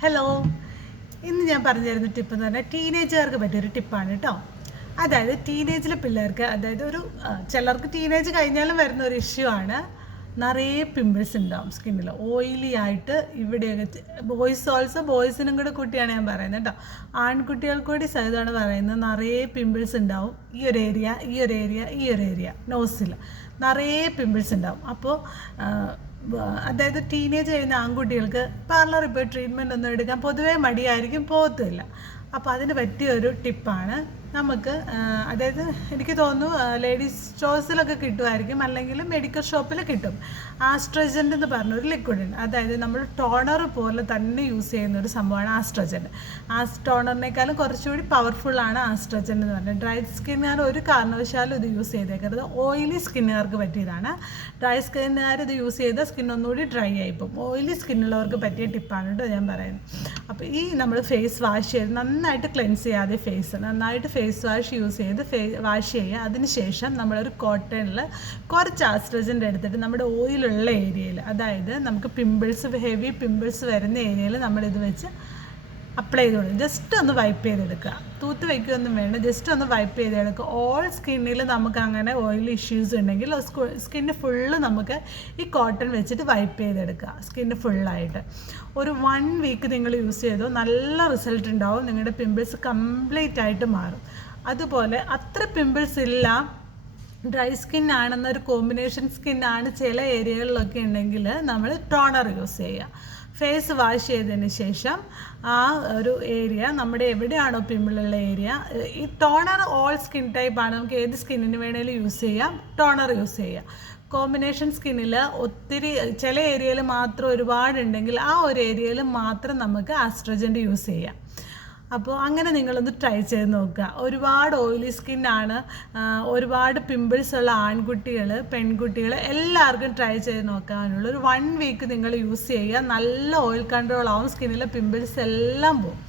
Hello, ഇന്ന് ഞാൻ പറഞ്ഞു തരുന്ന ടിപ്പ് എന്ന് പറഞ്ഞാൽ ടീനേജുകാർക്ക് പറ്റിയൊരു ടിപ്പാണ് കേട്ടോ. അതായത് ടീനേജിലെ പിള്ളേർക്ക്, അതായത് ചിലർക്ക് ടീനേജ് കഴിഞ്ഞാലും വരുന്ന ഒരു ഇഷ്യൂ ആണ്. നിറയെ പിമ്പിൾസ് ഉണ്ടാവും സ്കിന്നിൽ, ഓയിലി ആയിട്ട്. ഇവിടെയൊക്കെ ബോയ്സിനും കൂടെ കുട്ടിയാണ് ഞാൻ പറയുന്നത് കേട്ടോ. ആൺകുട്ടികൾക്ക് കൂടി സഹിതമാണ് പറയുന്നത്. നിറയെ പിമ്പിൾസ് ഉണ്ടാവും ഈ ഒരു ഏരിയ നോസിൽ നിറയെ പിമ്പിൾസ് ഉണ്ടാവും. അപ്പോൾ അതായത് ടീനേജ് കഴിയുന്ന ആൺകുട്ടികൾക്ക് പാർലറിൽ പോയി ട്രീറ്റ്മെൻറ്റ് ഒന്നും എടുക്കാൻ പൊതുവേ മടിയായിരിക്കും, പോകത്തില്ല. അപ്പോൾ അതിന് പറ്റിയൊരു ടിപ്പാണ് നമുക്ക്. അതായത് എനിക്ക് തോന്നുന്നു ലേഡീസ് സ്റ്റോഴ്സിലൊക്കെ കിട്ടുമായിരിക്കും, അല്ലെങ്കിൽ മെഡിക്കൽ ഷോപ്പിൽ കിട്ടും. ആസ്ട്രജൻ എന്ന് പറഞ്ഞൊരു ലിക്വിഡുണ്ട്. അതായത് നമ്മൾ ടോണർ പോലെ തന്നെ യൂസ് ചെയ്യുന്ന ഒരു സംഭവമാണ് ആസ്ട്രജൻ. ടോണറിനേക്കാളും കുറച്ചുകൂടി പവർഫുള്ളാണ് ആസ്ട്രജൻ എന്ന് പറഞ്ഞത്. ഡ്രൈ സ്കിന്നുകാർ ഒരു കാരണവശാലും ഇത് യൂസ് ചെയ്തേക്കരുത്. ഓയിലി സ്കിന്നുകാർക്ക് പറ്റിയതാണ്. ഡ്രൈ സ്കിന്നുകാർ ഇത് യൂസ് ചെയ്താൽ സ്കിൻ ഒന്നുകൂടി ഡ്രൈ ആയിപ്പോവും. ഓയിലി സ്കിന്നുള്ളവർക്ക് പറ്റിയ ടിപ്പാണ് കേട്ടോ ഞാൻ പറയുന്നത്. അപ്പോൾ ഈ നമ്മൾ ഫേസ് വാഷ് ചെയ്ത് നന്നായിട്ട് ക്ലെൻസ് ചെയ്യാതെ നന്നായിട്ട് ഫേസ് വാഷ് യൂസ് ചെയ്ത് വാഷ് ചെയ്യുക. അതിനുശേഷം നമ്മളൊരു കോട്ടണിൽ കുറച്ച് ആസ്ട്രജൻ്റെ എടുത്തിട്ട് നമ്മുടെ ഓയിലുള്ള ഏരിയയിൽ, അതായത് നമുക്ക് ഹെവി പിമ്പിൾസ് വരുന്ന ഏരിയയിൽ നമ്മളിത് വെച്ച് അപ്ലൈ ചെയ്ത് കൊടുക്കും. ജസ്റ്റ് ഒന്ന് വൈപ്പ് ചെയ്തെടുക്കുക. തൂത്ത് വയ്ക്കുകയൊന്നും വേണ്ട, ജസ്റ്റ് ഒന്ന് വൈപ്പ് ചെയ്തെടുക്കുക. ഓൾ സ്കിന്നിൽ നമുക്ക് അങ്ങനെ ഓയിൽ ഇഷ്യൂസ് ഉണ്ടെങ്കിൽ സ്കിന്ന് ഫുള്ള് നമുക്ക് ഈ കോട്ടൺ വെച്ചിട്ട് വൈപ്പ് ചെയ്തെടുക്കുക, സ്കിന്ന് ഫുള്ളായിട്ട്. ഒരു 1 വീക്ക് നിങ്ങൾ യൂസ് ചെയ്തോ, നല്ല റിസൾട്ട് ഉണ്ടാവും. നിങ്ങളുടെ പിമ്പിൾസ് കംപ്ലീറ്റ് ആയിട്ട് മാറും. അതുപോലെ അത്ര പിമ്പിൾസ് ഇല്ല, ഡ്രൈ സ്കിന്നാണെന്നൊരു കോമ്പിനേഷൻ സ്കിന്നാണ് ചില ഏരിയകളിലൊക്കെ ഉണ്ടെങ്കിൽ നമ്മൾ ടോണർ യൂസ് ചെയ്യുക. ഫേസ് വാഷ് ചെയ്തതിന് ശേഷം ആ ഒരു ഏരിയ, നമ്മുടെ എവിടെയാണോ പിമ്പിളുള്ള ഏരിയ, ഈ ടോണർ ഓൾ സ്കിൻ ടൈപ്പാണ്, നമുക്ക് ഏത് സ്കിന്നിന് വേണേലും യൂസ് ചെയ്യാം. ടോണർ യൂസ് ചെയ്യാം. കോമ്പിനേഷൻ സ്കിന്നിൽ ഒത്തിരി ചില ഏരിയയിൽ മാത്രം ഒരുപാടുണ്ടെങ്കിൽ ആ ഒരു ഏരിയയിൽ മാത്രം നമുക്ക് ആസ്ട്രജൻ്റ് യൂസ് ചെയ്യാം. അപ്പോൾ അങ്ങനെ നിങ്ങളൊന്ന് ട്രൈ ചെയ്ത് നോക്കുക. ഒരുപാട് ഓയിലി സ്കിന്നാണ്, ഒരുപാട് പിമ്പിൾസ് ഉള്ള ആൺകുട്ടികൾ, പെൺകുട്ടികൾ എല്ലാവർക്കും ട്രൈ ചെയ്ത് നോക്കാനുള്ള ഒരു 1 വീക്ക് നിങ്ങൾ യൂസ് ചെയ്യുക. നല്ല ഓയിൽ കൺട്രോൾ ആവും, സ്കിന്നിലെ പിമ്പിൾസ് എല്ലാം പോകും.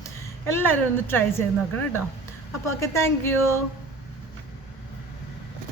എല്ലാവരും ഒന്ന് ട്രൈ ചെയ്ത് നോക്കണം കേട്ടോ. അപ്പോൾ ഓക്കെ, താങ്ക് യു.